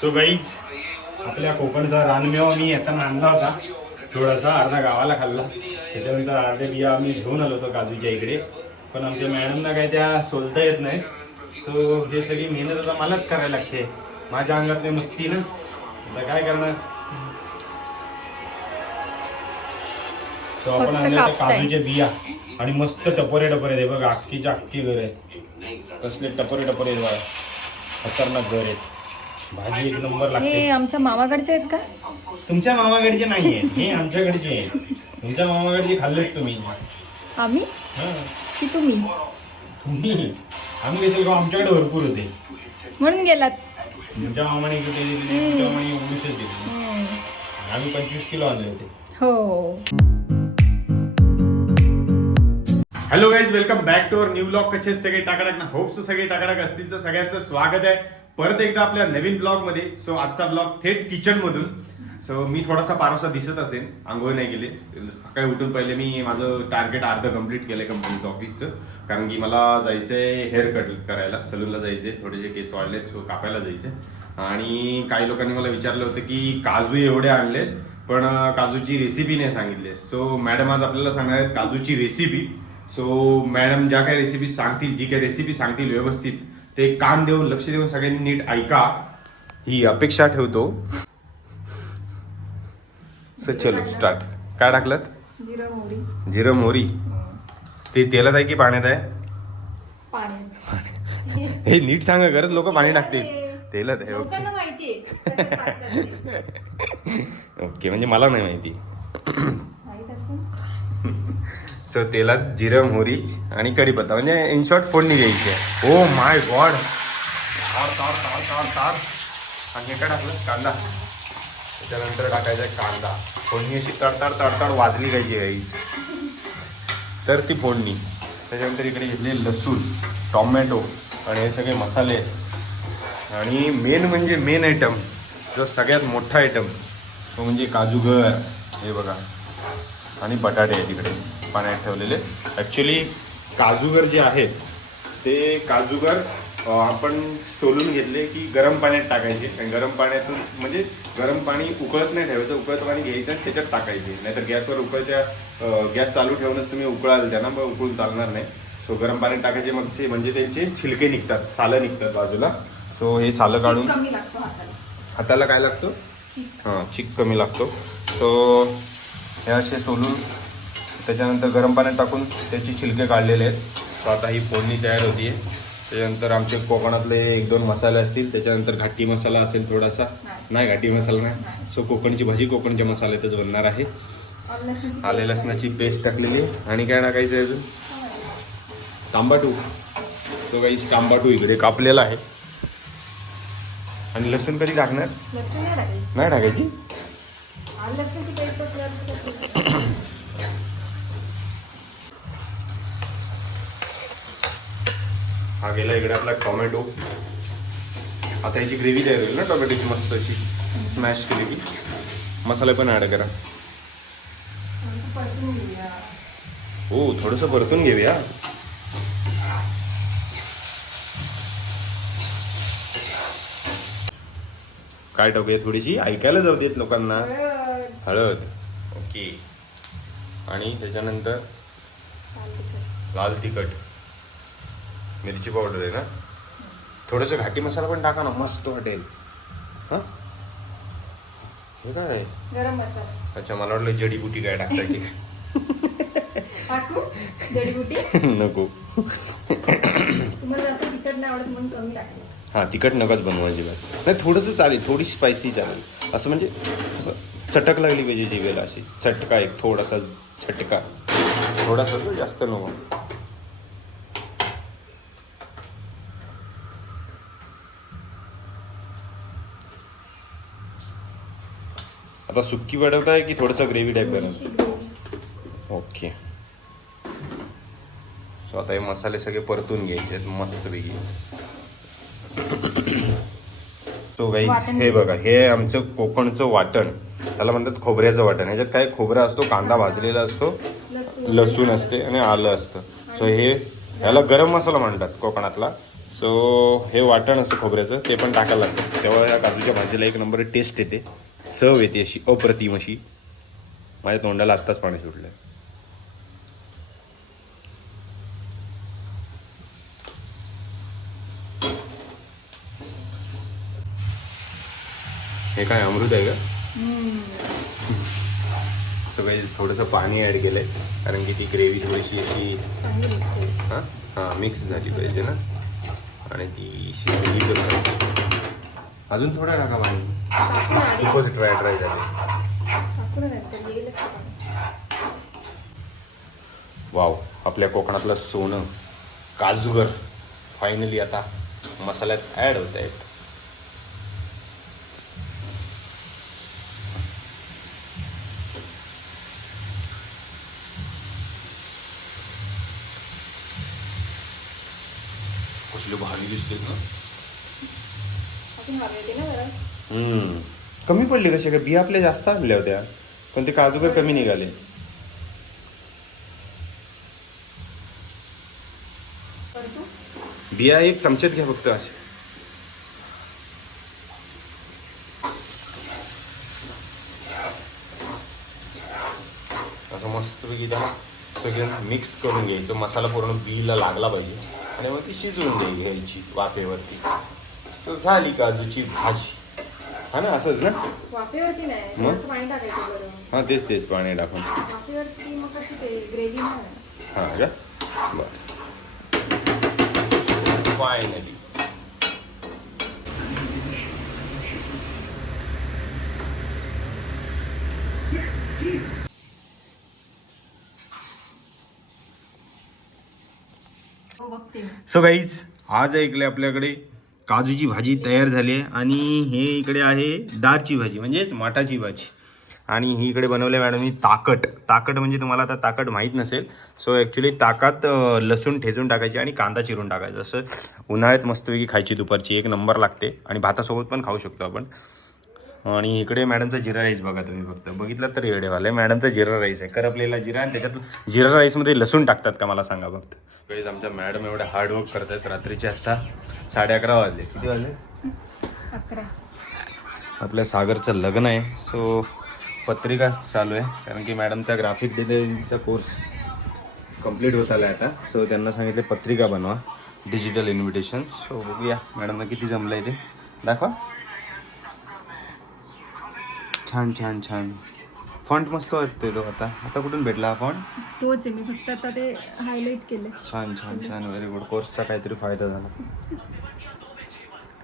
So guys आपल्या कोकणचा रानमेवा मी येताना आणला होता. थोडासा अर्धा गावाला खाल्ला. त्याच्यानंतर अर्ध्या बिया आम्ही घेऊन आलो होतो काजूच्या इकडे. पण आमच्या मॅडमना काय त्या सोलता येत नाही. सो हे सगळी मेहनत आता मलाच करायला लागते. माझ्या अंगातली मस्ती ना. आता काय करणार? सो आपण आणल्या होत्या. काजूच्या बिया. आणि मस्त टपोरे टपोरे हे बघा अख्खीच्या अख्खी घर आहेत. कसले टपोरे टपोरे बघा. खतरनाक घर आहेत. भाजी एक नंबर लागते. हे आमच्या मामाकडचे आहेत का? तुमच्या मामाकडचे नाही आहेत हे आमच्याकडचे आहेत. तुमच्या मामाकडचे खाल्लेत तुम्ही. आम्ही? हा. की तुम्ही? तुम्ही. आम्ही कसे आमच्याकडे भरपूर होते. म्हणून गेलात. तुमच्या मामाने किती दिले तुमच्या मामाने एवढीशेच दिली. हम्म. आम्ही पंचवीस किलो आणले होते. हो. Hello guys welcome back to our new blog कसे आहेत सगळे टाकडाक? ना होप सो सगळे टाकडाक असतील तर सगळ्यांचं स्वागत आहे. परत एकदा आपल्या नवीन ब्लॉगमध्ये सो आजचा ब्लॉग थेट किचन मधून. सो मी थोडासा पारोसा दिसत असेल आंघोळ नाही गेले सकाळी उठून पहिले मी माझं टार्गेट अर्ध कंप्लीट केलंय कंपनीचं ऑफिसचं कारण की मला जायचंय हेअर कट करायला सलूनला जायचंय थोडेसे केस वाढले सो कापायला जायचे आणि काही लोकांनी मला विचारलं होतं की काजू एवढे आणले पण काजूची रेसिपी नाही सांगितली सो मॅडम आज आपल्याला सांगणार आहेत काजूची रेसिपी सो मॅडम ज्या काही रेसिपी सांगतील जी काही रेसिपी सांगतील व्यवस्थित ते कान देऊन लक्ष देऊन सगळ्यांनी नीट ऐका. ही अपेक्षा ठेवतो. चलो स्टार्ट काय टाकलं जिरं मोहरी. जिरं मोरी ते तेलात आहे की पाण्यात आहे? पाणी हे नीट सांगा खरंच लोक पाणी टाकतील. तेलात आहे ओके. लोकांना माहितीये कसं टाकतात ते. ओके म्हणजे मला नाही माहिती. माहीत असेल? सो तेलात जिरं मोरीच आणि कढीपत्ता म्हणजे इन शॉर्ट फोडणी घ्यायची आहे. ओ माय गॉड तार तार तार तार तार. आणि काय टाकलं? कांदा. त्याच्यानंतर टाकायचा आहे कांदा. फोडणी अशी तडताड तडताड वाजली पाहिजे गाईच तर ती फोडणी. त्याच्यानंतर इकडे घेतली लसूण टॉमॅटो आणि हे सगळे मसाले. आणि मेन म्हणजे मेन आयटम जो सगळ्यात मोठा आयटम तो म्हणजे काजूगर. हे बघा. आणि बटाटे आहे तिकडे पाण्यात ठेवलेले. ॲक्च्युली काजूगर जे आहेत ते काजूगर आपण सोलून घेतले की गरम पाण्यात टाकायचे. आणि गरम पाण्यातून म्हणजे गरम पाणी उकळत नाही ठेवायचं. उकळत पाणी घ्यायचं आणि त्याच्यात टाकायचे. नाहीतर गॅसवर उकळत्या गॅस चालू ठेवूनच तुम्ही उकळाल. त्यांना मग उकळून चालणार नाही. सो गरम पाण्यात टाकायचे मग ते म्हणजे त्यांचे छिलके निघतात. सालं निघतात बाजूला. सो हे सालं काढून हाताला. काय लागतं? हां चिक कमी लागतो. तो हे असे सोलून त्याच्यानंतर गरम पाण्यात टाकून त्याची छिलके काढलेले आहेत. तर आता ही फोडणी तयार होती. त्याच्यानंतर आमचे कोकणातले एक दोन मसाले असतील. त्याच्यानंतर घाटी मसाला असेल थोडासा. नाही. घाटी मसाला नाही. सो कोकणची भाजी कोकणच्या मसाल्यातच बनणार आहे. आलं लसूणची पेस्ट टाकलेली. आहे. आणि काय टाकायचं आहे अजून? तांबाटू. तो काही तांबाटू इकडे कापलेला आहे. आणि लसूण कधी टाकणार? नाही टाकायचं. नाही टाकायची आलं लसूणची पेस्ट असल्यावर हा गेला इकडे आपला टोमॅटो. आता याची ग्रेव्ही तयार होईल ना टोमॅटोची मस्त अशी स्मॅश केली की मसाले पण ॲड करा. हो थोडंसं परतून घेऊया. काय टाकूया थोडीशी? ऐकायला जाऊ देत लोकांना. हळद, हळद. ओके. आणि त्याच्यानंतर लाल तिखट. मिरची पावडर आहे ना? थोडंसं घाटी मसाला पण टाका ना मस्त वाटेल. हां? हे काय आहे? गरम मसाला. अच्छा मला वाटलं जडीबुटी काय टाकता की टाकू? जडीबुटी? नको. तुम्हाला जास्त तिखट नाही आवडत म्हणून कमी टाकले हां तिखट नकाच बनवायची बात नाही थोडंसं चालेल थोडी स्पायसी चालेल. असं म्हणजे असं चटक लागली पाहिजे जिभेला अशी. चटका एक थोडासा चटका. थोडासा जास्त नको. आता सुक्की वाढवताय की थोडंसं gravy type gravy. Okay so आता हे मसाले सगळे परतून घ्यायचे आहेत मस्तपैकी. तो काही वाटण हे बघा हे आमचं कोकणचं वाटण. त्याला म्हणतात खोबऱ्याचं वाटण. ह्याच्यात काय खोबरा असतो कांदा भाजलेला असतो लसूण. लसूण असते आणि आलं असतं. सो हे ह्याला गरम मसाला म्हणतात कोकणातला. सो हे वाटण असतं खोबऱ्याचं ते पण टाकायला लागतं. तेव्हा या काजूच्या भाजीला एक नंबर टेस्ट येते. चव येते अशी अप्रतिम अशी माझ्या तोंडाला आत्ताच पाणी सुटलं हे काय अमृत आहे का? सगळे थोडंसं पाणी ॲड केलंय कारण की ती ग्रेव्ही थोडीशी अशी. हां? हां मिक्स झाली पाहिजे ना? आणि ती शिजली पण अजून थोडा टाका पाणी. खूपच ड्राय ड्राय झाले. वाव आपल्या कोकणातलं सोनं काजूगर फायनली आता मसाल्यात ॲड होत आहेत कसली भारी दिसते ना आपण हवे येते ना जरा हम्म. कमी पडली कशी? काय बिया आपल्या जास्त आणल्या होत्या पण ते काजू काही कमी निघाले. बिया एक चमच्यात घ्या फक्त असे असं मस्तपैकी त्या सगळं मिक्स करून घ्यायचं. मसाला पूर्ण बीला लागला पाहिजे. आणि मग ती शिजवून द्यायची घ्यायची वाफेवरती. असं झाली काजूची भाजी? हा ना असंच ना? वाफेवरती नाही मग? थोडंसं पाणी टाकायचं बरं हां तेच तेच पाणी टाकून. वाफेवरती मग कशी ते ग्रेव्ही नाही हां का? बरं. फायनली हो बघते. सो गाईज आज ऐकले आपल्याकडे काजूची भाजी तयार झाली आहे. आणि हे इकडे आहे दारची भाजी म्हणजेच माठाची भाजी. आणि ही इकडे बनवले मॅडम मी ताकट. ताकट म्हणजे तुम्हाला आता ताकट माहीत नसेल. सो ॲक्च्युली ताकात लसूण ठेचून टाकायची आणि कांदा चिरून टाकायचा. असं उन्हाळ्यात मस्तपैकी खायची दुपारची एक नंबर लागते. आणि भातासोबत पण खाऊ शकतो आपण. आणि इकडे मॅडमचा जिरा राईस बघा तुम्ही फक्त. बघितलं तर येडेवाले मॅडमचा जिरा राईस आहे. करपलेला जिरा आणि त्याच्यात जिरा राईसमध्ये लसूण टाकतात का मला सांगा फक्त. आमच्या मॅडम एवढ्या हार्डवर्क करतात रात्रीचे आत्ता साडे अकरा वाजले. किती वाजले? अकरा. आपल्या सागरचं लग्न आहे सो पत्रिका चालू आहे कारण की मॅडमचा ग्राफिक डिझाईनचा कोर्स कंप्लीट होत आला आहे आता. सो त्यांना सांगितले पत्रिका बनवा डिजिटल इन्व्हिटेशन सो बघूया मॅडमला किती जमलं आहे ते. दाखवा. छान छान छान. फॉन्ट मस्त वाटतोय तो आता. आता कुठून भेटला हा फॉन्ट तोच आहे मी फक्त आता ते हायलाईट केलं छान छान छान. व्हेरी गुड कोर्सचा काहीतरी फायदा झाला.